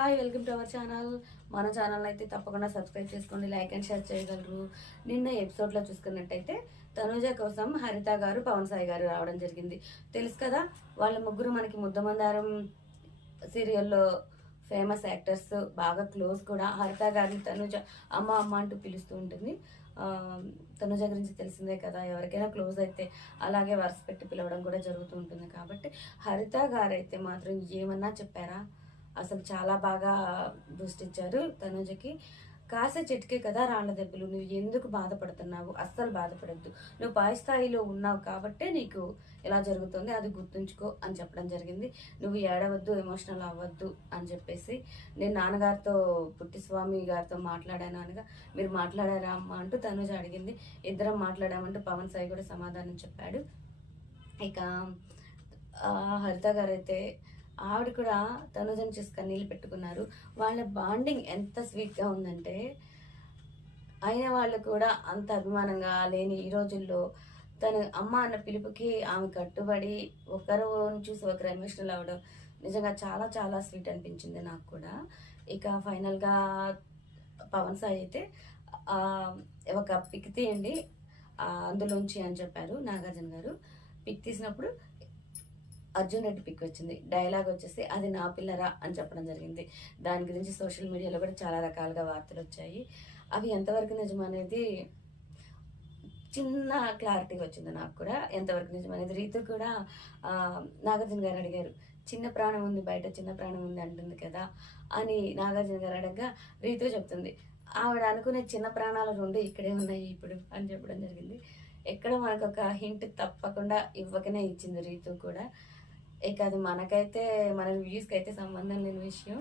Hi welcome to our channel. మన channel అయితే తప్పకుండా సబ్స్క్రైబ్ చేసుకోండి లైక్ అండ్ షేర్ చేయగలరు. నిన్న ఎపిసోడ్లో చూసుకున్నట్టయితే తనుజ కోసం హరిత గారు పవన్ సాయి గారు రావడం జరిగింది. తెలుసు కదా వాళ్ళ ముగ్గురు మనకి ముద్దమందారం సీరియల్లో ఫేమస్ యాక్టర్స్ బాగా క్లోజ్ కూడా. హరిత గారిని తనుజ అమ్మ అమ్మ అంటూ పిలుస్తూ ఉంటుంది. ఆ, తనుజ గురించి తెలిసిందే కదా ఎవరికైనా క్లోజ్ అయితే అలాగే వరుస పెట్టి పిలవడం కూడా జరుగుతూ ఉంటుంది. కాబట్టి హరిత గారు అయితే మాత్రం ఏమన్నా చెప్పారా? అసలు చాలా బాగా బూస్ట్ ఇచ్చారు తనుజకి. కాసే చెట్టుకే కదా రాళ్ళ దెబ్బలు నువ్వు ఎందుకు బాధపడుతున్నావు? అస్సలు బాధపడద్దు. నువ్వు పై స్థాయిలో ఉన్నావు కాబట్టే నీకు ఎలా జరుగుతుంది అది గుర్తుంచుకో అని చెప్పడం జరిగింది. నువ్వు ఏడవద్దు ఎమోషనల్ అవ్వద్దు అని చెప్పేసి నేను నాన్నగారితో పుట్టిస్వామి గారితో మాట్లాడాను అనగా మీరు మాట్లాడారా అమ్మ అంటూ తనుజ అడిగింది. ఇద్దరం మాట్లాడామంటూ పవన్ సాయి కూడా సమాధానం చెప్పాడు. ఇక హరిత గారు అయితే ఆవిడ కూడా తనుజను చూసి కన్నీళ్ళు పెట్టుకున్నారు. వాళ్ళ బాండింగ్ ఎంత స్వీట్గా ఉందంటే అయిన వాళ్ళు కూడా అంత అభిమానంగా లేని ఈ రోజుల్లో తను అమ్మ అన్న పిలుపుకి ఆమె కట్టుబడి ఒకరు చూసి ఒకరు ఎమోషనల్ అవ్వడం నిజంగా చాలా చాలా స్వీట్ అనిపించింది నాకు కూడా. ఇక ఫైనల్గా పవన్ సాయి అయితే ఒక పిక్ తీయండి అందులోంచి అని చెప్పారు నాగార్జున గారు. పిక్ తీసినప్పుడు అర్జున్ రెడ్డి పిక్ వచ్చింది. డైలాగ్ వచ్చేసి అది నా పిల్లరా అని చెప్పడం జరిగింది. దాని గురించి సోషల్ మీడియాలో కూడా చాలా రకాలుగా వార్తలు వచ్చాయి. అవి ఎంతవరకు నిజం అనేది చిన్న క్లారిటీ వచ్చింది నాకు కూడా. ఎంతవరకు నిజం అనేది రీతు కూడా నాగార్జున గారు అడిగారు. చిన్న ప్రాణం ఉంది బయట చిన్న ప్రాణం ఉంది అంటుంది కదా అని నాగార్జున గారు అడగగా రీతు చెప్తుంది. ఆవిడ అనుకునే చిన్న ప్రాణాలు రెండు ఇక్కడే ఉన్నాయి ఇప్పుడు అని చెప్పడం జరిగింది. ఎక్కడ మనకు ఒక హింట్ తప్పకుండా ఇవ్వకనే ఇచ్చింది రీతు కూడా. ఇక అది మనకైతే మన వ్యూస్కి అయితే సంబంధం లేని విషయం.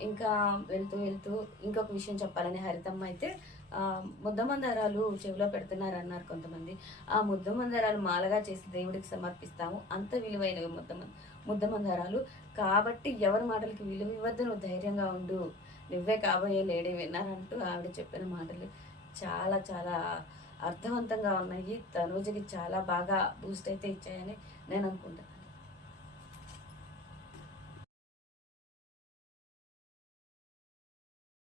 ఇంకా వెళ్తూ వెళ్తూ ఇంకొక విషయం చెప్పాలని హరితమ్మ అయితే ఆ, ముద్దమందారాలు చెవిలో పెడుతున్నారు అన్నారు కొంతమంది. ఆ ముద్దమందారాలు మాలగా చేసి దేవుడికి సమర్పిస్తాము. అంత విలువైనవి ముద్దమ ముద్దమందారాలు కాబట్టి ఎవరి మాటలకి విలువ ఇవ్వద్దు నువ్వు ధైర్యంగా ఉండు. నువ్వే కాబోయే లేడీ విన్నారంటూ ఆవిడ చెప్పిన మాటలు చాలా చాలా అర్థవంతంగా ఉన్నాయి. తనూజకి చాలా బాగా బూస్ట్ అయితే ఇచ్చాయని నేను అనుకుంటాను